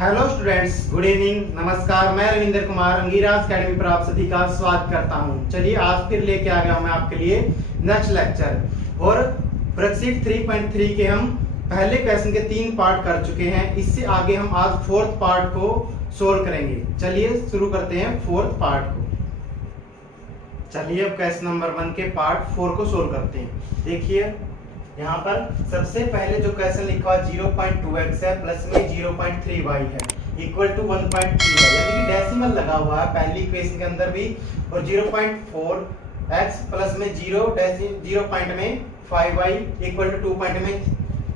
Hello students, good evening, नमस्कार। मैं Ravindra Kumar अंगीराज academy पर आप सभी का स्वागत करता हूं। चलिए आज फिर लेके आ गया हूं मैं आपके लिए नेक्स्ट लेक्चर। और वर्कशीट 3.3 के हम पहले क्वेश्चन के 3 पार्ट कर चुके हैं। इससे आगे हम आज 4th पार्ट को सोल्व करेंगे। चलिए शुरू करते हैं 4th पार्ट को। चलिए अब क्वेश्चन नंबर 1 के पार्ट 4 को सोल्व करते हैं। देखिए यहाँ पर सबसे पहले जो क्वेश्चन लिखा हुआ 0.2x है प्लस में 0.3y है इक्वल टू 1.3 है, यानी कि डेसिमल लगा हुआ है पहली इक्वेशन के अंदर भी। और 0.4x प्लस में 0 पॉइंट में 5y इक्वल टू 2 पॉइंट में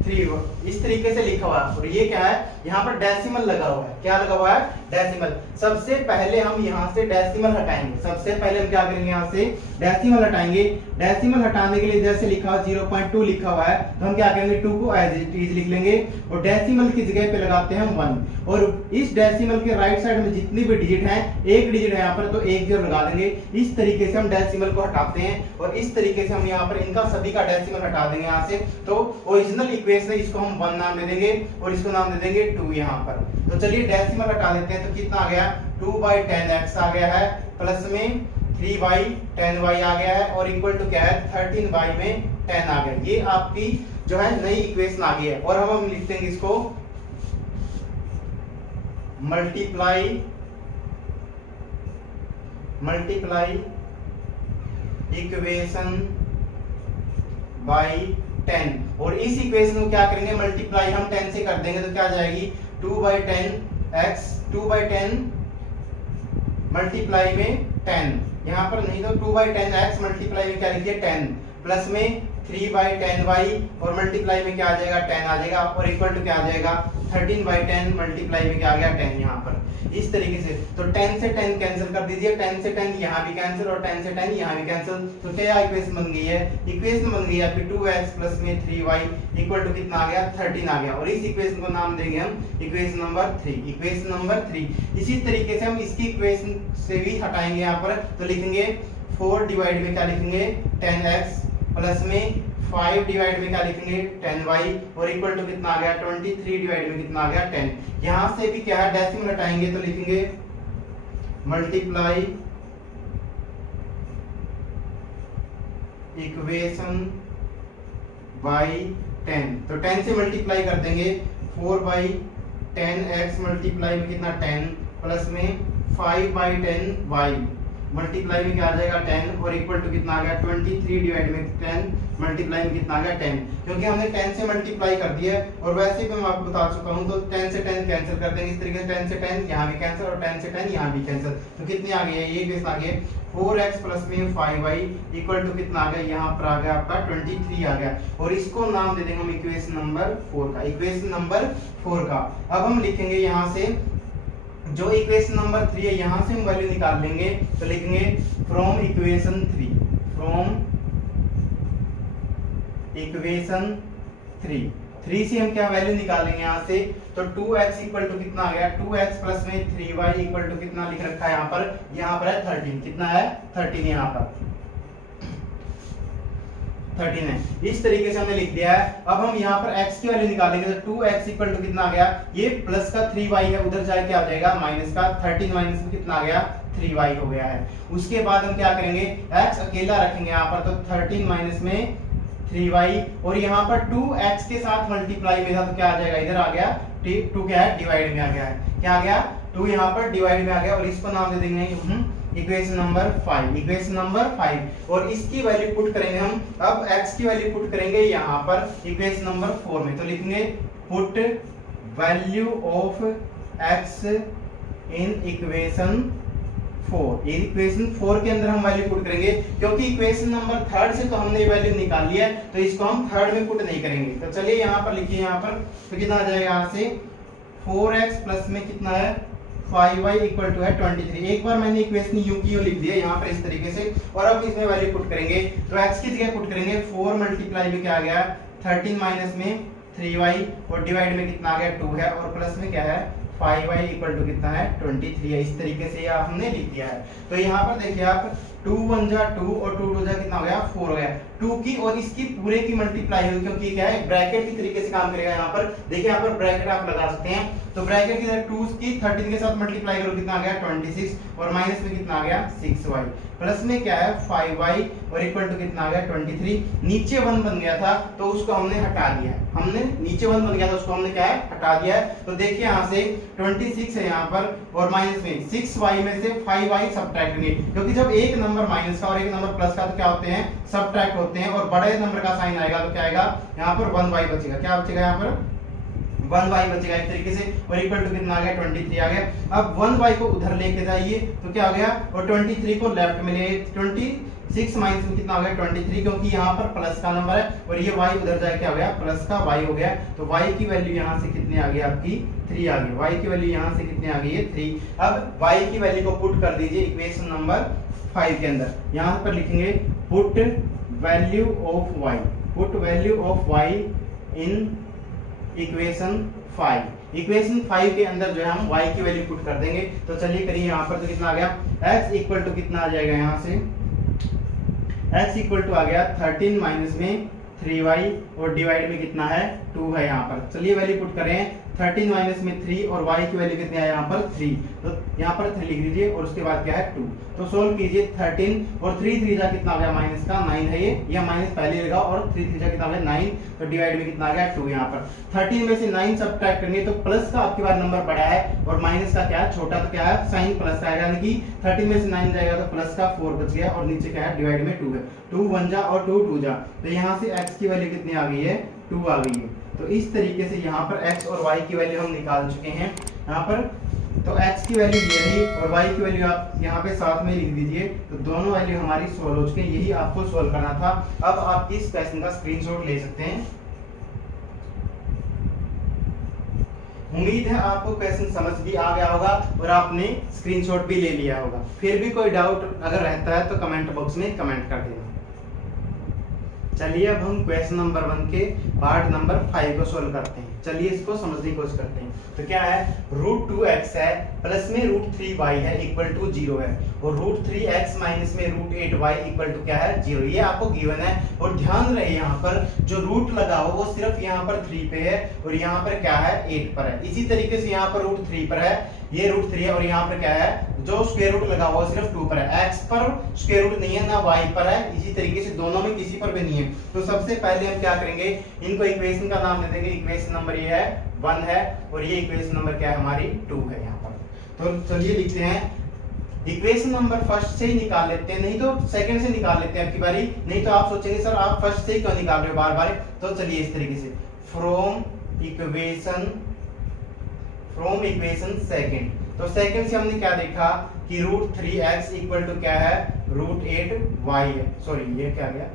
3, इस तरीके से लिखा हुआ है। और ये क्या है, यहाँ पर डेसिमल लगा हुआ है। क्या लगा हुआ है? डेसिमल। सबसे पहले हम यहाँ से डेसिमल हटाएंगे। सबसे पहले हम क्या करेंगे, यहाँ से डेसिमल हटाएंगे। डेसिमल हटाने के लिए जैसे लिखा हुआ 0.2 लिखा हुआ है तो हम क्या करेंगे, 2 को एज इट इज लिख लेंगे और डेसिमल की जगह पे लगाते हैं 1। और इस डेसिमल के राइट साइड में जितनी भी डिजिट हैं, एक डिजिट है यहाँ पर तो 1 0 लगा देंगे। इस तरीके से हम डेसिमल को हटाते हैं और इस तरीके से हम यहाँ पर इनका सभी का डेसिमल हटा देंगे यहाँ से। तो ओरिजिनल इक्वेशन है, इसको हम 1 नाम दे देंगे और इसको नाम दे देंगे 2 यहाँ पर। तो चलिए डेसिमल हटा देते हैं। तो कितना आ गया, 2/10x आ गया है प्लस में 3/10y आ गया है और इक्वल टू क्या है, 13y में 10 आ गया। ये आपकी जो है नई इक्वेशन आ गई है। और हम लिखते हैं इसको मल्टीप्लाई इक्वेशन बाय 10। और इस इक्वेशन को क्या करेंगे, मल्टीप्लाई हम 10 से कर देंगे तो क्या आ जाएगी, 2/10x 2/10 मल्टीप्लाई में 10, यहाँ पर नहीं तो 2/10x मल्टीप्लाई में क्या लिखिए 10 प्लस में 3/10y और मल्टीप्लाई में क्या आ जाएगा 10 आ जाएगा और इक्वल टू क्या आ जाएगा 13/10 मल्टीप्लाई में क्या आ गया 10 यहाँ पर। इस तरीके से तो 10 से 10 कैंसिल कर दीजिए, 10 से 10 यहाँ भी कैंसिल और 10 से 10 यहाँ भी कैंसिल। तो क्या इक्वेशन बन गई है, इक्वेशन बन गई है आपकी 2x प्लस में 3y इक्वल टू कितना आ गया 13 आ गया। और इस इक्वेशन को नाम देंगे हम इक्वेशन नंबर 3। इक्वेशन नंबर 3 इसी तरीके से हम इसकी इक्वेशन से भी हटाएंगे यहाँ पर। तो लिखेंगे 4 डिवाइड में क्या लिखेंगे 10x प्लस में 5 डिवाइड में क्या लिखेंगे 10y और इक्वल टू कितना आ गया 23 डिवाइड में कितना आ गया 10। यहां से भी क्या है, डेसिमल हटाएंगे तो लिखेंगे मल्टीप्लाई इक्वेशन बाय 10। तो 10 से मल्टीप्लाई कर देंगे 4/10x मल्टीप्लाई में कितना 10 प्लस में 5/10y मल्टीप्लाई में क्या आ जाएगा 10 और इक्वल टू कितना आ गया 23 डिवाइड में 10 मल्टीप्लाई में कितना आ गया 10। क्योंकि हमने 10 से मल्टीप्लाई कर दिया है और वैसे भी मैं आपको बता चुका हूं तो 10 से 10 कैंसिल कर देंगे। इस तरीके से 10 से 10 यहाँ भी कैंसिल और 10 से 10 यहाँ भी कैंसिल। तो कितनी आ गई है, ये इक्वेशन आ गई 4x प्लस में 5y इक्वल टू कितना आ गया, यहाँ पर आ गया आपका 23 आ गया। और इसको नाम दे देंगे हम इक्वेशन नंबर 4 का। इक्वेशन नंबर 4 का अब हम लिखेंगे यहाँ से जो इक्वेशन नंबर 3 है, यहां से हम वैल्यू निकाल लेंगे। तो लिखेंगे फ्रॉम इक्वेशन 3 से हम क्या वैल्यू निकालेंगे यहाँ से। तो 2x इक्वल टू कितना आ गया, 2x प्लस में 3y इक्वल टू कितना लिख रखा है यहाँ पर है 13। कितना है 13, यहाँ पर 13 है। इस तरीके से हमने लिख दिया है। अब हम यहाँ पर x की वैल्यू निकालेंगे तो 2x इक्वल टू कितना आ गया, ये प्लस का 3y है, उधर जाके क्या आ जाएगा माइनस का 13 माइनस में कितना आ गया 3y हो गया है। उसके बाद हम क्या करेंगे, x अकेला रखेंगे यहाँ पर तो 13 माइनस में 3y और यहाँ पर 2x के साथ मल्टीप्लाई में था तो क्या आ जाएगा, इधर आ गया 2 क्या है डिवाइड में आ गया है। क्या आ गया 2 यहाँ पर डिवाइड में आ गया और इसको नाम दे देंगे इक्वेशन नंबर 5। इक्वेशन नंबर 5 और इसकी वैल्यू पुट करेंगे हम। अब x की वैल्यू पुट करेंगे यहाँ पर इक्वेशन नंबर 4 में। तो लिखेंगे put value of x in equation 4। Equation 4 के अंदर हम वैल्यू पुट करेंगे क्योंकि इक्वेशन नंबर 3 से तो हमने वैल्यू निकाल लिया है तो इसको हम 3rd में पुट नहीं करेंगे। तो चलिए यहाँ पर लिखिए, यहाँ पर तो कितना आ जाएगा, यहाँ से 4x प्लस में कितना है 5y इक्वल टू है 23। एक बार मैंने इक्वेशन यूं की यूं लिख दिया यहाँ पर इस तरीके से। और अब इसमें वैल्यू पुट करेंगे तो x की जगह पुट करेंगे 4 मल्टीप्लाई में क्या आ गया 13 माइनस में 3y और डिवाइड में कितना आ गया 2 है और प्लस में क्या है 5y इक्वल टू कितना है 23 है। इस तरीके से हमने लिख दिया है। तो यहाँ पर देखिए आप 2 1 जा 2 और 2 2 जा कितना हो गया 4 हो गया। 2 की और इसकी पूरे की मल्टीप्लाई होगी, क्योंकि क्या है ब्रैकेट की तरीके से काम करेगा। यहाँ पर देखिए, यहाँ पर ब्रैकेट आप लगा सकते हैं, तो ब्रैकेट की 2 की 13 के साथ मल्टीप्लाई करो, कितना आ गया 26, और माइनस में कितना आ गया 6y, प्लस में क्या है 5y और इक्वल टू कितना आ गया 23। नीचे 1 बन गया था तो उसको हमने हटा दिया है, हमने नीचे 1 बन गया था उसको हमने क्या है हटा दिया है। तो देखिए यहाँ से 26 है यहाँ पर, और माइनस में 6y में से 5y सब्ट्रैक्ट करेंगे, क्योंकि जब एक नंबर माइनस का और एक नंबर प्लस का तो क्या होते हैं सब्ट्रैक्ट होते हैं, और बड़े नंबर का साइन आएगा तो क्या आएगा यहाँ पर 1y बचेगा, क्या बचेगा यहाँ पर 1y बचेगा एक तरीके से, और इक्वल टू कितना आ गया 23 आ गया। अब 1y को उधर लेके जाइए तो क्या हो गया, और 23 को लेफ्ट में ले, 26 माइनस में कितना हो गया 23, क्योंकि यहाँ पर प्लस का नंबर है और ये y उधर जाए क्या हो गया प्लस का y हो गया। तो y की वैल्यू यहाँ से कितनी आ गई आपकी 3 आ गई, y की वैल्यू यहाँ से कितनी आ गई है 3। अब y की वैल्यू को पुट कर दीजिए इक्वेशन नंबर 5 के अंदर, यहाँ पर लिखेंगे put value of y, put value of y in equation 5। Equation 5 के अंदर जो है हम y की वैल्यू पुट कर देंगे। तो चलिए करिए, यहाँ पर तो कितना आ गया x इक्वल टू कितना आ जाएगा, यहाँ से x इक्वल टू आ गया 13 माइनस में 3y और डिवाइड में कितना है 2 है यहाँ पर। चलिए वैल्यू पुट करें, 13 माइनस में 3 और y की वैल्यू कितनी है यहाँ पर 3, तो यहाँ पर 3 लिख दीजिए और उसके बाद क्या है 2। तो सोल्व कीजिए, 13 और 3 3 जा कितना हो गया माइनस का 9 है ये माइनस पहले लगा, और 3 3 जा कितना हो गया 9, तो डिवाइड में कितना आ गया 2 यहाँ पर। 13 में से 9 सब्ट्रैक्ट करेंगे तो प्लस का आपकी बार नंबर बड़ा है और माइनस का क्या है छोटा, तो क्या है साइन प्लस का आएगा, यानी कि 13 में से 9 जाएगा तो प्लस का 4 बच गया, और नीचे क्या है डिवाइड में 2 है, 2 1 जा और 2 2 जा, तो यहाँ से x की वैल्यू कितनी आ गई है 2 आ गई है। तो इस तरीके से यहाँ पर x और y की वैल्यू हम निकाल चुके हैं यहाँ पर। तो x की वैल्यू ये रही और y की वैल्यू आप यहाँ पे साथ में लिख दीजिए, तो दोनों वैल्यू हमारी सोल्व हो चुके हैं, यही आपको सोल्व करना था। अब आप इस क्वेश्चन का स्क्रीनशॉट ले सकते हैं। उम्मीद है आपको क्वेश्चन समझ भी आ गया होगा और आपने स्क्रीनशॉट भी ले लिया होगा। फिर भी कोई डाउट अगर रहता है तो कमेंट बॉक्स में कमेंट कर देना। चलिए अब हम क्वेश्चन नंबर 1 के पार्ट नंबर 5 को सोल्व करते हैं। चलिए इसको समझने की कोशिश करते हैं। तो क्या है, √2x है प्लस में √3y है इक्वल टू 0 है, और √3x माइनस में √8y इक्वल टू क्या है 0, ये आपको गिवन है। और ध्यान रहे यहाँ पर जो रूट लगा हो वो सिर्फ यहाँ पर 3 पे है और यहाँ पर क्या है 8 पर है। इसी तरीके से यहाँ पर √3 पर है, ये √3 है, और यहाँ पर क्या है जो स्क्वायर रूट लगा हुआ सिर्फ 2 पर है, x पर स्क्वायर रूट नहीं है ना y पर है, इसी तरीके से दोनों में किसी पर भी नहीं है। तो सबसे पहले हम क्या करेंगे, इनको इक्वेशन का नाम दे देंगे। इक्वेशन नंबर ये है 1 है और ये इक्वेशन नंबर क्या है हमारी 2 है यहाँ पर। तो चलिए लिखते हैं, इक्वेशन नंबर फर्स्ट से ही निकाल लेते हैं, नहीं तो सेकंड से निकाल लेते हैं आपकी बारी। नहीं तो आप सोचेंगे सर आप फर्स्ट से ही क्यों निकाल रहे हो बार बार। तो चलिए इस तरीके से फ्रॉम इक्वेशन सेकंड। तो सेकंड से हमने क्या देखा कि √3x इक्वल टू क्या है √8y है, सॉरी ये क्या गया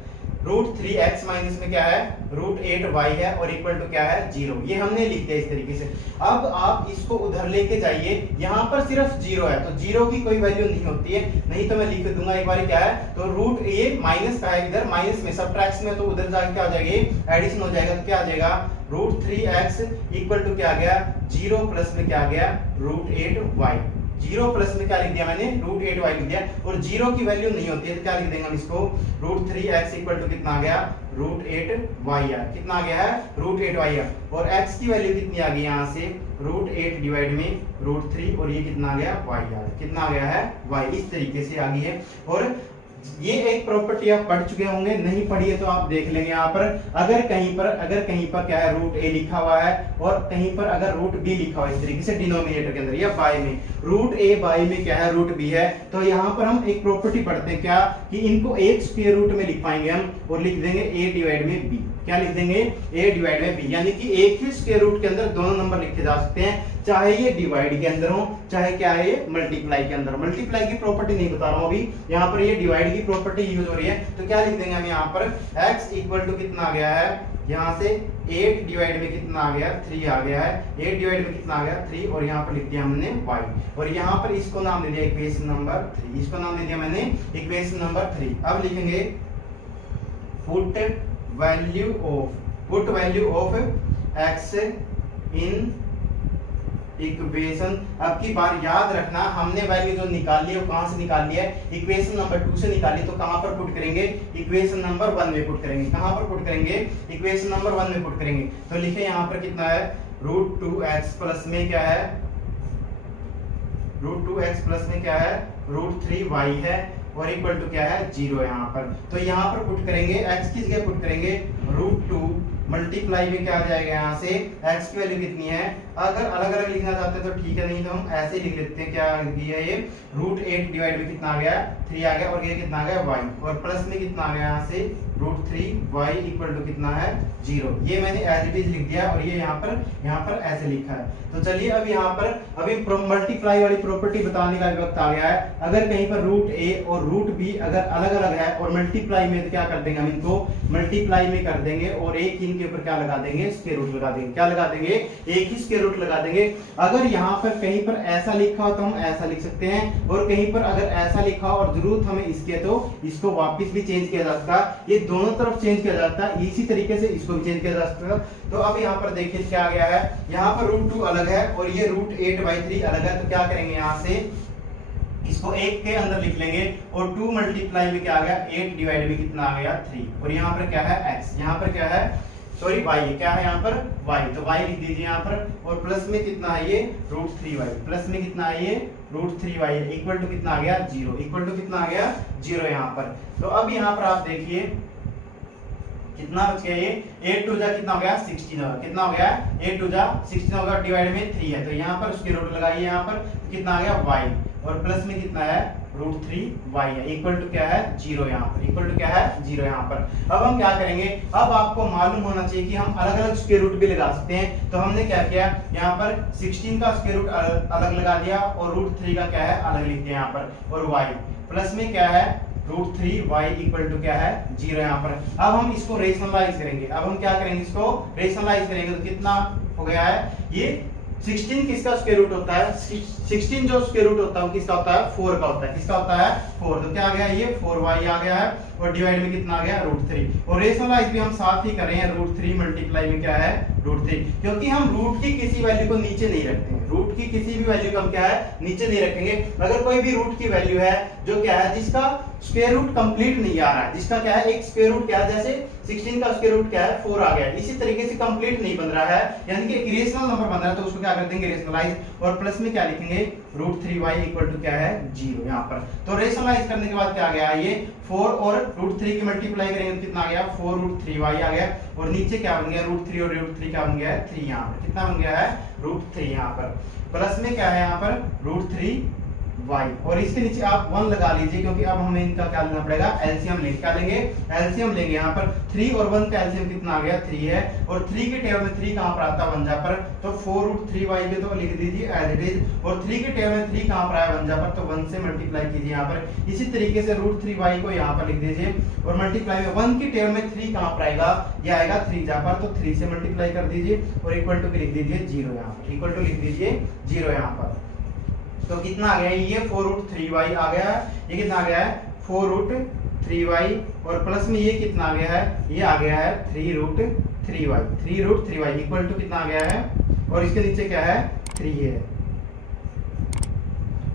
√3x माइनस में क्या है √8y है और इक्वल टू क्या है 0, ये हमने लिख दिया इस तरीके से। अब आप इसको उधर लेके जाइए, यहाँ पर सिर्फ 0 है तो 0 की कोई वैल्यू नहीं होती है, नहीं तो मैं लिख दूंगा एक बार क्या है। तो रूट ये माइनस का है, इधर माइनस में सब्ट्रैक्शन में, तो उधर जाके क्या हो जाएगा एडिशन हो जाएगा, तो क्या आ जाएगा √3x इक्वल टू क्या आ गया 0 प्लस में क्या आ गया √8y। 0 प्लस में क्या लिख दिया मैंने √8y लिख दिया, और 0 की वैल्यू नहीं होती है तो क्या लिख देंगे हम इसको √3x इक्वल टू कितना आ गया √8y है, कितना आ गया है √8y है, और x की वैल्यू कितनी आ गई यहाँ से √8 डिवाइड में √3 और ये कितना आ गया y आ गया, कितना आ गया है y, इस तरीके से आ गई है। और ये एक प्रॉपर्टी आप पढ़ चुके होंगे, नहीं पढ़ी है तो आप देख लेंगे यहाँ पर। अगर कहीं पर क्या है √a लिखा हुआ है और कहीं पर अगर √b लिखा हुआ है इस तरीके से डिनोमिनेटर के अंदर या बाय में, √a बाय में क्या है √b है, तो यहाँ पर हम एक प्रॉपर्टी पढ़ते हैं क्या कि इनको एक स्क्वायर रूट में लिख पाएंगे हम और लिख देंगे a डिवाइड में b। क्या लिख देंगे a डिवाइड में b, यानी कि एक ही स्क्वायर रूट के अंदर दोनों नंबर लिखे जा सकते हैं, चाहे ये डिवाइड के अंदर हो चाहे क्या है ये मल्टीप्लाई के अंदर। मल्टीप्लाई की प्रॉपर्टी नहीं बता रहा हूं अभी, यहाँ पर ये डिवाइड की प्रॉपर्टी यूज हो रही है। तो क्या लिख देंगे हम यहाँ पर x इक्वल टू कितना आ गया है यहाँ से 8 डिवाइड में कितना आ गया 3 आ गया है, 8 डिवाइड में कितना आ गया 3 और यहाँ पर लिख दिया हमने y, और यहाँ पर इसको नाम दे दिया इक्वेशन नंबर 3, इसको नाम दे दिया मैंने इक्वेशन नंबर 3। अब लिखेंगे put value of x in equation, अब की बार याद रखना हमने वैल्यू जो निकाली है वो कहां से निकाली है, इक्वेशन नंबर 2 से निकाली, तो कहां पर पुट करेंगे, इक्वेशन नंबर 1 में पुट करेंगे। कहां पर पुट करेंगे, इक्वेशन नंबर 1 में पुट करेंगे। तो लिखे यहां पर कितना है, √2x प्लस में क्या है, √2x प्लस में क्या है, √3y है और इक्वल टू क्या है, 0 यहाँ पर। तो यहाँ पर पुट करेंगे, x की जगह पुट करेंगे √2 मल्टीप्लाई में क्या आ जाएगा, यहाँ से x की वैल्यू कितनी है, अगर अलग अलग लिखना चाहते हैं तो ठीक है, नहीं तो हम ऐसे लिख लेते हैं। क्या दिया ये, √8 डिवाइड में कितना आ गया, 3 आ गया और ये कितना आ गया, y, और प्लस में कितना आ गया यहाँ से √3y इक्वल टू कितना है, 0। ये मैंने एज इट इज लिख दिया और ये यहाँ पर ऐसे लिखा है। तो चलिए अब यहाँ पर अभी मल्टीप्लाई वाली प्रॉपर्टी बताने का वक्त आ गया है। अगर कहीं पर √a और √b अगर अलग अलग है और मल्टीप्लाई में, तो क्या कर देंगे हम इनको मल्टीप्लाई में कर देंगे और एक इनके ऊपर क्या लगा देंगे, स्क्वायर रूट लगा देंगे। क्या लगा देंगे, एक ही स्क्वायर रूट लगा देंगे। अगर यहाँ पर कहीं पर ऐसा लिखा हो तो हम ऐसा लिख सकते हैं, और कहीं पर अगर ऐसा लिखा हो और जरूरत हमें इसके तो इसको वापस भी चेंज किया जा सकता है। ये दोनों तरफ चेंज किया जाता है, इसी तरीके से इसको भी चेंज किया जा सकता है। तो अब यहाँ पर देखिए क्या आ गया है, यहाँ पर √2 अलग है और ये √8/3 अलग है। तो क्या करेंगे, यहाँ से इसको 1 के अंदर लिख लेंगे और 2 मल्टीप्लाई में क्या आ गया, 8 डिवाइड में कितना आ गया, 3, और यहाँ पर क्या है x, यहाँ पर क्या है, सॉरी y, क्या है यहाँ पर y, तो y लिख दीजिए यहाँ पर, और प्लस में कितना है ये √3y, प्लस में कितना है ये √3y इक्वल टू कितना आ गया, 0, इक्वल टू कितना आ गया, 0 यहाँ पर। तो अब यहाँ पर आप देखिए कितना बच गया, ये 8 2 जा कितना हो गया, 16 होगा, कितना हो गया, 8 2 जा 16 होगा, डिवाइड में 3 है, तो यहाँ पर उसकी रूट लगाइए, यहाँ पर कितना आ गया y, और प्लस में कितना है √3y है, इक्वल टू क्या है, 0 यहाँ पर, इक्वल टू क्या है, 0 यहाँ पर। अब हम क्या करेंगे, अब आपको मालूम होना चाहिए कि हम अलग अलग स्क्वायर रूट भी लगा सकते हैं। तो हमने क्या किया, यहाँ पर 16 का स्क्वायर रूट अलग लगा दिया और √3 का क्या है, अलग लिख दिया यहाँ पर, और y प्लस में क्या है √3y इक्वल टू क्या है, 0 यहाँ पर। अब हम इसको रेशनलाइज करेंगे, अब हम क्या करेंगे, इसको रेशनलाइज करेंगे, तो कितना हो गया है, ये 16 किसका स्क्वायर रूट होता है, 16 जो स्क्वायर रूट होता है वो किसका होता है, 4 का होता है, किसका होता है, 4। तो क्या आ गया, ये 4y आ गया है और डिवाइड में कितना आ गया, √3, और रेशनलाइज भी हम साथ ही कर रहे हैं, √3 मल्टीप्लाई में क्या है, √3, क्योंकि हम रूट की किसी वैल्यू को नीचे नहीं रखते हैं, रूट की किसी भी वैल्यू को हम क्या है, नीचे नहीं रखेंगे। अगर कोई भी रूट की वैल्यू है जो क्या है, जिसका स्क्वायर रूट कंप्लीट नहीं आ रहा है, जिसका क्या है, एक स्क्वायर रूट क्या है, जैसे 16 का स्क्वायर रूट क्या है, 4 आ गया, इसी तरीके से कंप्लीट नहीं बन रहा है, यानी कि एक इरेशनल नंबर बन रहा है, तो उसको क्या कर देंगे, रेशनलाइज, और प्लस में क्या लिखेंगे, √3y इक्वल टू क्या है, 0 यहाँ पर। तो रेशनलाइज करने के बाद क्या आ गया, ये 4 और √3 की मल्टीप्लाई करेंगे तो कितना आ गया, 4√3y आ गया, और नीचे क्या बन गया, √3 और √3 क्या बन गया है, 3 यहाँ पर, कितना बन गया है, √3 यहाँ पर, प्लस में क्या है यहाँ पर √3y, और इसके नीचे आप 1 लगा लीजिए, क्योंकि अब हमें इनका क्या लेना पड़ेगा, एलसीएम लेंगे। क्या लेंगे, एलसीएम लेंगे। यहाँ पर 3 और 1 का एलसीएम कितना आ गया, 3 है, और 3 के टेबल में 3 कहाँ पर आता है, 1 जा पर, तो 4√3y पे तो लिख दीजिए एज इट इज, और 3 के टेबल में 3 कहाँ पर आया, 1 जा पर, तो 1 से मल्टीप्लाई कीजिए यहाँ पर। इसी तरीके से √3y को यहाँ पर लिख दीजिए, और मल्टीप्लाई में 1 के टेबल में 3 कहाँ पर आएगा, ये आएगा 3 जा पर, तो 3 से मल्टीप्लाई कर दीजिए और इक्वल टू लिख दीजिए 0 यहाँ पर, इक्वल टू लिख दीजिए 0 यहाँ पर। तो कितना आ गया, ये 4√3y आ गया है, ये कितना आ गया है, 4√3y, और प्लस में ये कितना आ गया है, ये आ गया है 3√3y, 3√3y इक्वल टू कितना आ गया है, और इसके नीचे क्या है, 3 है,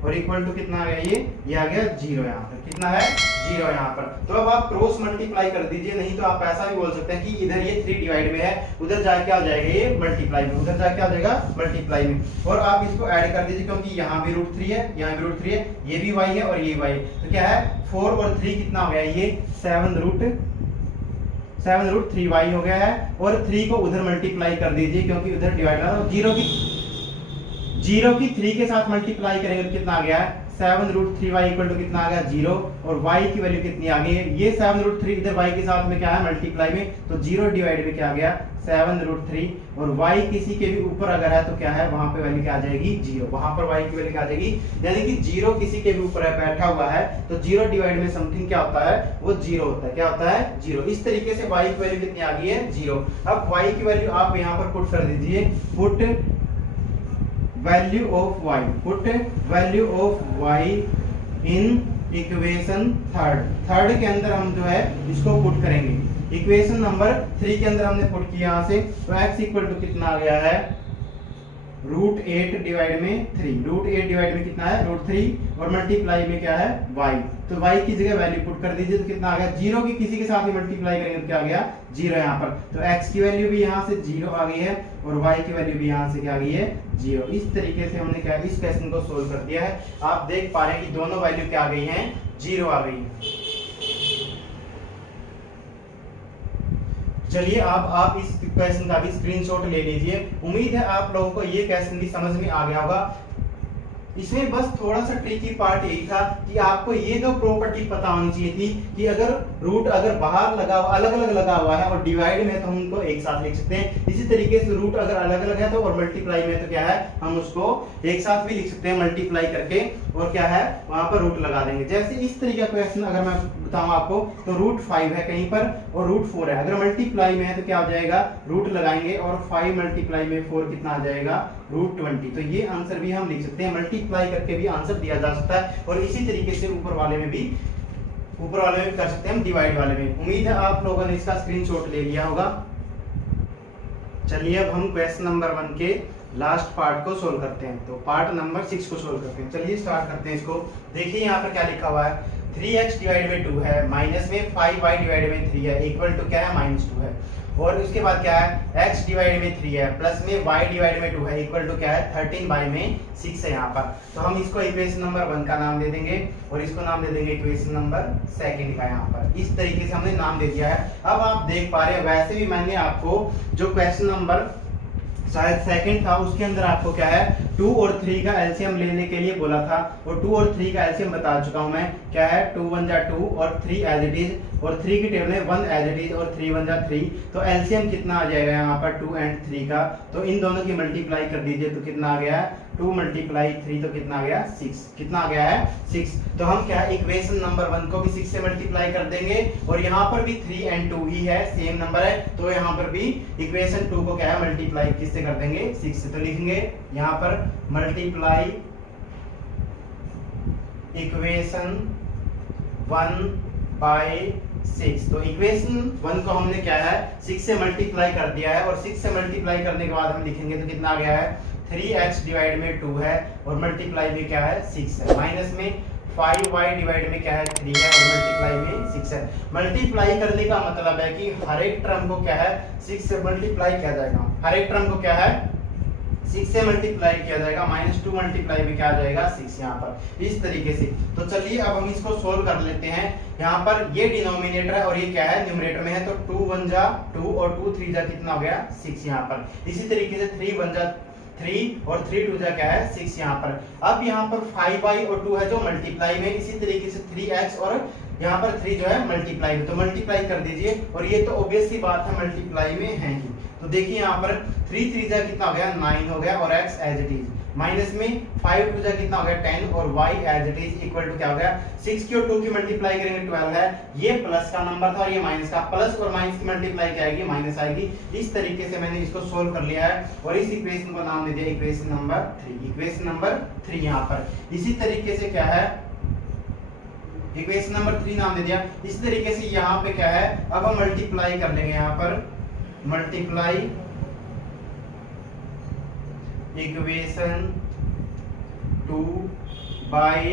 और इक्वल टू कितना आ गया, ये आ गया 0 यहाँ पर, कितना है, 0 यहाँ पर। तो अब आप क्रॉस मल्टीप्लाई कर दीजिए, नहीं तो आप ऐसा भी बोल सकते हैं कि इधर ये 3 डिवाइड में है, उधर जाके आ जाएगा ये मल्टीप्लाई में, उधर जाके आ जाएगा मल्टीप्लाई में, और आप इसको ऐड कर दीजिए, क्योंकि यहाँ भी √3 है, यहाँ भी √3 है, ये भी y है और ये y है, तो क्या है 4 और 3 कितना हो गया, ये 7√3y हो गया है, और 3 को उधर मल्टीप्लाई कर दीजिए, क्योंकि उधर डिवाइड है, तो 0 की 3 के साथ मल्टीप्लाई करेंगे तो कितना आ गया है, 7√3y इक्वल टू कितना आ गया, 0, और y की वैल्यू कितनी आ गई है, ये 7√3 इधर y के साथ में क्या है, मल्टीप्लाई में, तो 0 डिवाइड में क्या आ गया, 7√3, और y किसी के भी ऊपर अगर है तो क्या है, वहां पे वैल्यू क्या आ जाएगी, 0, वहां पर y की वैल्यू क्या आ जाएगी, यानी कि 0 किसी के भी ऊपर है, बैठा हुआ है, तो 0 डिवाइड में समथिंग क्या होता है, वो 0 होता है, क्या होता है, 0। इस तरीके से y की वैल्यू कितनी आ गई है, 0। अब y की वैल्यू आप यहाँ पर पुट कर दीजिए, put value of y, put value of y in equation third के अंदर हम जो है इसको पुट करेंगे। इक्वेशन नंबर 3 के अंदर हमने पुट किया यहाँ से, तो x इक्वल टू कितना आ गया है, √8 डिवाइड में 3, √8 डिवाइड में कितना है √3 और मल्टीप्लाई में क्या है y। तो y की जगह वैल्यू पुट कर दीजिए तो कितना आ गया, 0 की किसी के साथ ही मल्टीप्लाई करेंगे तो क्या आ गया 0 यहाँ पर। तो x की वैल्यू भी यहाँ से 0 आ गई है और y की वैल्यू भी यहाँ से क्या आ गई है 0। इस तरीके से हमने क्या इस क्वेश्चन को सोल्व कर दिया है। आप देख पा रहे हैं कि दोनों वैल्यू क्या आ गई है 0 आ गई है। चलिए अब आप इस क्वेश्चन का भी स्क्रीनशॉट ले लीजिए। उम्मीद है आप लोगों को ये क्वेश्चन भी समझ में आ गया होगा। इसमें बस थोड़ा सा ट्रिकी पार्ट यही था कि आपको ये दो प्रॉपर्टी पता होनी चाहिए थी कि अगर रूट अगर बाहर लगा हुआ अलग अलग लगा हुआ है और डिवाइड में तो हम उनको एक साथ लिख सकते हैं। इसी तरीके से रूट अगर अलग अलग है तो और मल्टीप्लाई में तो क्या है हम उसको एक साथ भी लिख सकते हैं मल्टीप्लाई करके और क्या है वहां पर रूट लगा देंगे। जैसे इस तरीके का क्वेश्चन अगर मैं बताऊं आपको तो √5 है कहीं पर और √4 है। अगर मल्टीप्लाई में है तो क्या हो जाएगा रूट लगाएंगे और 5 मल्टीप्लाई में 4 कितना आ जाएगा √20। तो ये आंसर भी हम लिख सकते हैं, मल्टीप्लाई करके भी आंसर दिया जा सकता है और इसी तरीके से ऊपर वाले में भी कर सकते हैं हम डिवाइड वाले में। उम्मीद है आप लोगों ने इसका स्क्रीनशॉट ले लिया होगा। चलिए अब हम क्वेश्चन नंबर 1 के लास्ट पार्ट को सोल्व करते हैं। तो पार्ट नंबर 6 को सोल्व करते हैं। चलिए स्टार्ट करते हैं इसको। देखिए यहाँ पर क्या लिखा हुआ है 3x डिवाइड में 2 है, माइनस में 5y डिवाइड में 3 है, इक्वल टू क्या है -2 है। और उसके बाद क्या है x डिवाइड में 3 है, प्लस में y डिवाइड में 2 है, इक्वल टू क्या है 13y में 6 है यहाँ पर। तो हम इसको इक्वेशन नंबर 1 का नाम दे देंगे और इसको नाम दे देंगे इक्वेशन नंबर 2 का। यहाँ पर इस तरीके से हमने नाम दे दिया है। अब आप देख पा रहे हैं वैसे भी मैंने आपको जो क्वेश्चन नंबर शायद सेकंड था उसके अंदर आपको क्या है 2 और 3 का एलसीएम लेने के लिए बोला था और 2 और 3 का एलसीएम बता चुका हूं मैं। क्या है 2 1 जा 2 और 3 एज इट इज और 3 की टेबल में 1 एज इट इज और 3 1 जा 3। तो एलसीएम कितना आ जाएगा यहाँ पर 2 एंड 3 का। तो इन दोनों की मल्टीप्लाई कर दीजिए तो कितना आ गया 2 मल्टीप्लाई 3 तो कितना आ गया 6। कितना आ गया है 6। तो हम क्या इक्वेशन नंबर 1 को भी 6 से मल्टीप्लाई कर देंगे और यहाँ पर भी 3 एंड 2 ही है सेम नंबर है। तो यहाँ पर भी इक्वेशन 2 को क्या है मल्टीप्लाई किससे कर देंगे 6 से। तो लिखेंगे यहाँ पर मल्टीप्लाई इक्वेशन 1 बाय 6। तो इक्वेशन 1 को हमने क्या है 6 से मल्टीप्लाई कर दिया है और 6 से मल्टीप्लाई करने के बाद हम लिखेंगे तो कितना आ गया है 3x डिवाइड में 2 है और मल्टीप्लाई में क्या है 6 है, माइनस में 5y डिवाइड में क्या है 3 है और मल्टीप्लाई में 6 है। मल्टीप्लाई करने का मतलब है कि हर एक टर्म को क्या है 6 से मल्टीप्लाई किया जाएगा। हर एक टर्म को क्या है 6 से मल्टीप्लाई किया जाएगा, -2 मल्टीप्लाई में क्या आ जाएगा 6 यहाँ पर इस तरीके से। तो चलिए अब हम इसको सोल्व कर लेते हैं। यहाँ पर ये डिनोमिनेटर है और ये क्या है न्यूमरेटर में है। तो 2 1 जा 2 और 2 3 जा कितना हो गया 6 यहाँ पर। इसी तरीके से 3 1 जा 3 और 3 2 जा क्या है 6 यहाँ पर। अब यहाँ पर 5y और 2 है जो मल्टीप्लाई में, इसी तरीके से 3x और यहाँ पर 3 जो है मल्टीप्लाई में। तो मल्टीप्लाई कर दीजिए और ये तो ऑब्वियस सी बात है मल्टीप्लाई में है ही। तो देखिए यहाँ पर 3 3 जा कितना हो गया 9 हो गया और x as it is, minus में 5 2 जा कितना हो गया 10 और y as it is equal to क्या हो गया 6 की और 2 की मल्टीप्लाई करेंगे 12 है। ये प्लस का नंबर था और ये माइनस का, प्लस और माइनस की मल्टीप्लाई क्या आएगी माइनस आएगी। इस तरीके से मैंने इसको सोल्व कर लिया है और इस इक्वेशन को नाम दे दिया इक्वेशन नंबर 3। इक्वेशन नंबर 3 यहाँ पर इसी तरीके से क्या है इक्वेशन नंबर 3 नाम दे दिया। इस तरीके से यहाँ पे क्या है अब हम मल्टीप्लाई कर लेंगे यहाँ पर मल्टीप्लाई इक्वेशन 2 बाय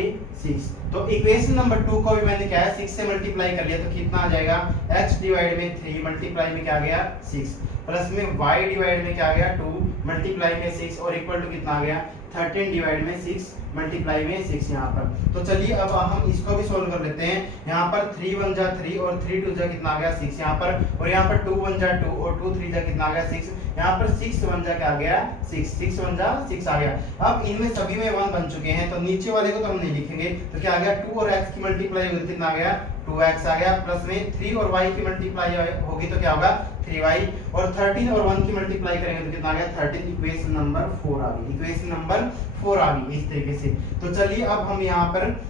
6। तो इक्वेशन नंबर 2 को भी मैंने क्या है 6 से मल्टीप्लाई कर लिया तो कितना आ जाएगा x डिवाइड में 3 मल्टीप्लाई में क्या आ गया 6 प्लस में y डिवाइड में क्या आ गया 2 मल्टीप्लाई में 6 और इक्वल टू कितना आ गया 13 डिवाइड में 6 मल्टीप्लाई में 6 यहाँ पर। तो चलिए अब हम इसको भी सोल्व कर लेते हैं। यहाँ पर 3 1 जा 3 और 3 2 जा कितना आ गया 6 यहाँ पर और यहाँ पर 2 1 जा 2 और 2 3 जा कितना आ गया 6। यहाँ पर 6 1 जा क्या आ गया 6 6 1 जा 6 आ गया। अब इनमें सभी में 1 बन चुके हैं तो नीचे वाले को तो हम नहीं लिखेंगे। तो क्या आ गया 2 और x की मल्टीप्लाई होगी कितना आ गया 2x आ गया, प्लस में 3 और y की मल्टीप्लाई होगी तो क्या होगा 3y और 13 और 1 की मल्टीप्लाई करेंगे तो कितना आ गया 13। इक्वेशन नंबर 4 आ गई, इक्वेशन नंबर 4 आ गई इस तरीके से। तो चलिए अब हम यहाँ पर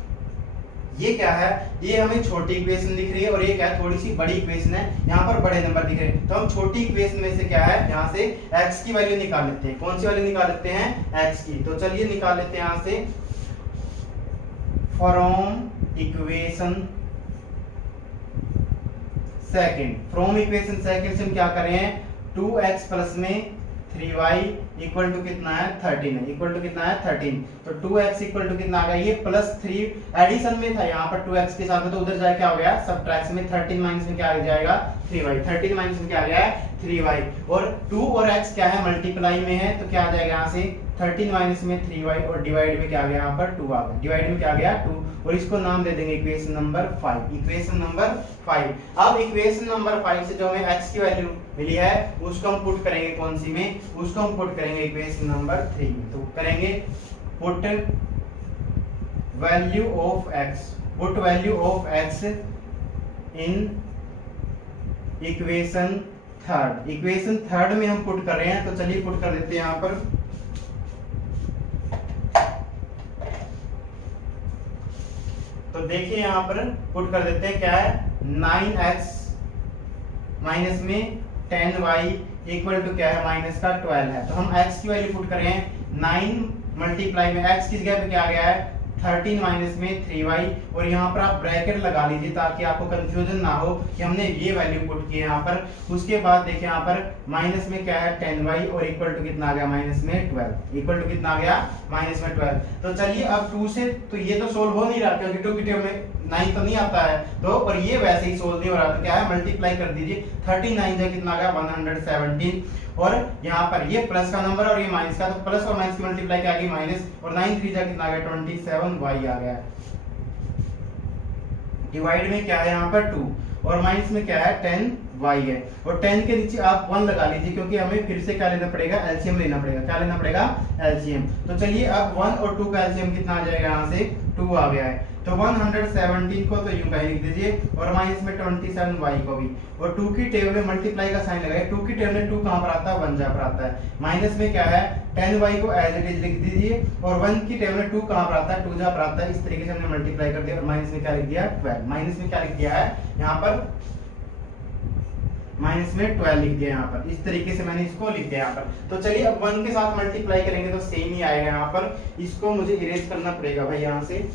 ये क्या है ये हमें छोटी इक्वेशन दिख रही है और ये क्या है थोड़ी सी बड़ी इक्वेशन है, यहाँ पर बड़े नंबर दिख रहे हैं। तो हम छोटी इक्वेशन में से क्या है यहाँ से x की वैल्यू निकाल लेते हैं। कौन सी वैल्यू निकाल लेते हैं x की। तो चलिए निकाल लेते हैं यहाँ से from equation second. From equation second से हम क्या कर रहे हैं 2x प्लस में 3y इक्वल टू कितना है 13 है, इक्वल टू कितना है 13। तो 2x इक्वल टू कितना आ गया, ये +3 एडिशन में था यहाँ पर 2x के साथ में, तो उधर जाके क्या हो गया सब्ट्रैक्शन में 13 माइनस में क्या आ जाएगा 3y, 13 माइनस में क्या आ गया है 3y, और 2 और x क्या है मल्टीप्लाई में है, तो क्या आ जाएगा यहाँ से 13 माइनस में 3y, और डिवाइड में क्या आ गया यहाँ पर 2 आ गया, डिवाइड में क्या आ गया 2, और इसको नाम दे देंगे इक्वेशन नंबर 5, इक्वेशन नंबर 5। अब इक्वेशन नंबर 5 से जो हमें x की वैल्यू मिली है उसको हम पुट करेंगे कौन सी में, उसको हम पुट करेंगे इक्वेशन नंबर 3 में। तो करेंगे put value of x, put value of x in equation third, equation third में हम पुट कर रहे हैं, तो चलिए पुट कर देते हैं यहाँ पर। तो देखिए यहाँ पर पुट कर देते हैं, क्या है 9x माइनस में 10y इक्वल टू क्या है माइनस का 12 है। तो हम x की वैल्यू पुट कर रहे हैं 9 मल्टीप्लाई में x की जगह पे क्या आ गया है 13 माइनस में 3y, और यहाँ पर आप ब्रैकेट लगा लीजिए ताकि आपको कंफ्यूजन ना हो कि हमने ये वैल्यू पुट की है यहाँ पर। उसके बाद देखिए यहाँ पर माइनस में क्या है 10y और इक्वल टू कितना आ गया माइनस में 12, इक्वल टू कितना आ गया माइनस में 12। तो चलिए अब 2 से तो ये तो सोल्व हो नहीं रहा क्योंकि 2 की टर्म में 9 तो नहीं आता है, तो और ये वैसे ही सोल्व नहीं हो रहा, तो क्या है मल्टीप्लाई कर दीजिए, 39 से कितना आ गया 117, और यहाँ पर ये प्लस का नंबर और ये माइनस का, तो प्लस और माइनस की मल्टीप्लाई क्या आ गई माइनस, और 9 3 जा कितना आ गया 27y आ गया, डिवाइड में क्या है यहाँ पर 2, और माइनस में क्या है 10y है, और 10 के नीचे आप 1 लगा लीजिए क्योंकि हमें फिर से क्या लेना पड़ेगा एलसीएम लेना पड़ेगा, क्या लेना पड़ेगा एलसीएम। तो चलिए अब 1 और 2 का एलसीएम कितना आ जाएगा, यहाँ से 2 आ गया है, तो 117 को तो यूं कहीं लिख दीजिए, और माइनस में 27y को भी, और 2 की टेबल में मल्टीप्लाई का साइन लगाए, 2 की टेबल में 2 कहां पर आता है 1 जहां पर आता है, माइनस में क्या है 10y को एज इट इज लिख दीजिए, और 1 की टेबल में 2 कहां पर आता है 2 जहां पर आता है, इस तरीके से हमने मल्टीप्लाई कर दिया, और माइनस में क्या लिख दिया 12, माइनस में क्या लिख दिया है यहाँ पर माइनस में 12 लिख दिया यहाँ पर, इस तरीके से मैंने इसको लिख दिया यहाँ पर। तो चलिए अब 1 के साथ मल्टीप्लाई करेंगे तो सेम ही आएगा यहाँ पर, इसको मुझे इरेज करना पड़ेगा भाई यहाँ से,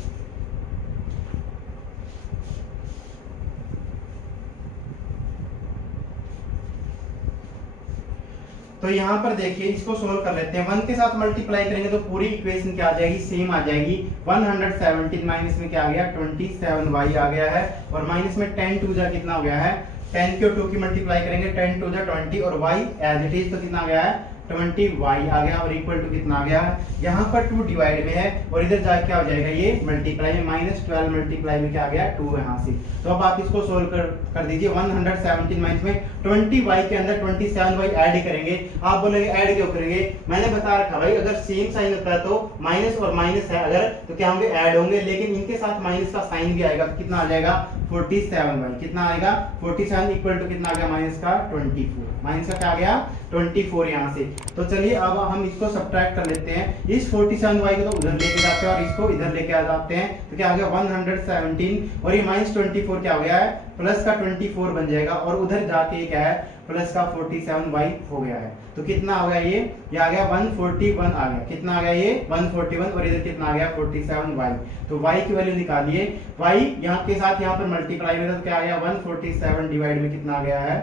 तो यहाँ पर देखिए इसको सोल्व कर लेते हैं। 1 के साथ मल्टीप्लाई करेंगे तो पूरी इक्वेशन क्या आ जाएगी सेम आ जाएगी, 117 माइनस में क्या आ गया 27y आ गया है, और माइनस में 10 2 जा कितना हो गया है 10 के 2 की मल्टीप्लाई करेंगे 10 2 जा 20, और y एज इट इज तो कितना आ गया है 20y आ गया, और इक्वल टू कितना आ गया है यहाँ पर 2 डिवाइड में है, और इधर जाके क्या हो जाएगा ये मल्टीप्लाई में, -12 मल्टीप्लाई में क्या आ गया 2 यहाँ से। तो अब आप इसको सोल्व कर दीजिए, 117 माइनस में 20y के अंदर 27y ऐड करेंगे। आप बोलेंगे ऐड क्यों करेंगे, मैंने बता रखा भाई अगर सेम साइन होता है तो माइनस और माइनस है अगर तो क्या होंगे ऐड होंगे, लेकिन इनके साथ माइनस का साइन भी आएगा, तो कितना आ जाएगा 47y, कितना आएगा 47 इक्वल टू कितना आ गया माइनस का 24, माइनस का क्या आ गया 24 यहाँ से। तो चलिए अब हम इसको सब्ट्रैक्ट कर लेते हैं, इस 47y को तो उधर लेके जाते हैं और इसको इधर लेके आ जाते हैं, तो क्या आ गया 117, और ये -24 क्या हो गया है प्लस का 24 बन जाएगा, और उधर जाके क्या है प्लस का 47y हो गया है, तो कितना हो गया ये आ गया 141 आ गया, कितना आ गया ये 141, और इधर कितना आ गया 47y। तो y की वैल्यू निकालिए, y यहाँ के साथ यहाँ पर मल्टीप्लाई में तो क्या आ गया 147 डिवाइड में कितना आ गया है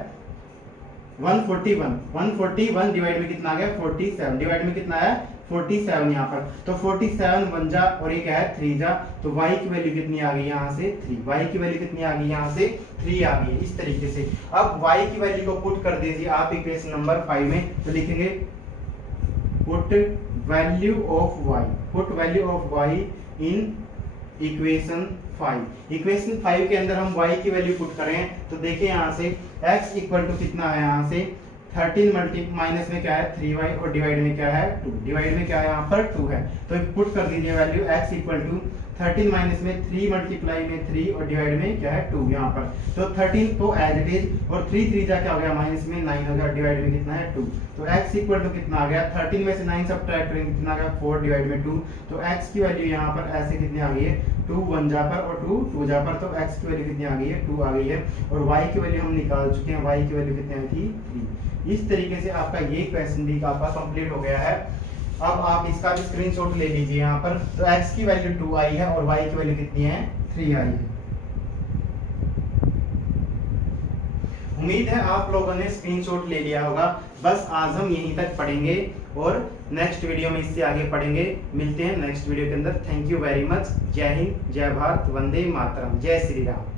141 डिवाइड में कितना आ गया 47, डिवाइड में कितना है 47 यहाँ पर, तो 47 1 जा और ये क्या है 3 जा, तो y की वैल्यू कितनी आ गई यहाँ से 3, y की वैल्यू कितनी आ गई यहाँ से 3 आ गई, इस तरीके से। अब y की वैल्यू को पुट कर दीजिए आप इक्वेशन नंबर 5 में, तो लिखेंगे put value of y, put value of y in equation 5, equation 5 के अंदर हम y की वैल्यू पुट करें तो देखिए यहाँ से x इक्वल टू कितना है यहाँ से 13 मल्टी माइनस में क्या है 3y, और डिवाइड में क्या है 2, डिवाइड में क्या है यहाँ पर 2 है, तो पुट कर दीजिए value x equal to 13 minus में 3 मल्टीप्लाई में 3 और डिवाइड में क्या है 2 यहाँ पर, तो 13 तो एज इट इज, और 3 3 जा क्या हो गया माइनस में 9 हो गया, डिवाइड में कितना है 2, तो x इक्वल टू कितना आ गया 13 में से 9 सब्ट्रैक्ट करेंगे कितना आ गया 4 डिवाइड में 2, तो x की वैल्यू यहाँ पर ऐसे कितनी आ गई है 2 1 जा पर और 2 2 जा पर, तो x की वैल्यू कितनी आ गई है 2 आ गई है, और y की वैल्यू हम निकाल चुके हैं, y की वैल्यू कितनी आई थी 3। इस तरीके से आपका ये क्वेश्चन भी आपका कंप्लीट हो गया है। अब आप इसका भी स्क्रीनशॉट ले लीजिए यहाँ पर, तो x की वैल्यू 2 आई है और y की वैल्यू कितनी है 3 आई है। उम्मीद है आप लोगों ने स्क्रीनशॉट ले लिया होगा। बस आज हम यहीं तक पढ़ेंगे और नेक्स्ट वीडियो में इससे आगे पढ़ेंगे। मिलते हैं नेक्स्ट वीडियो के अंदर। Thank you very much. जय हिंद, जय भारत, वंदे मातरम, जय श्री राम।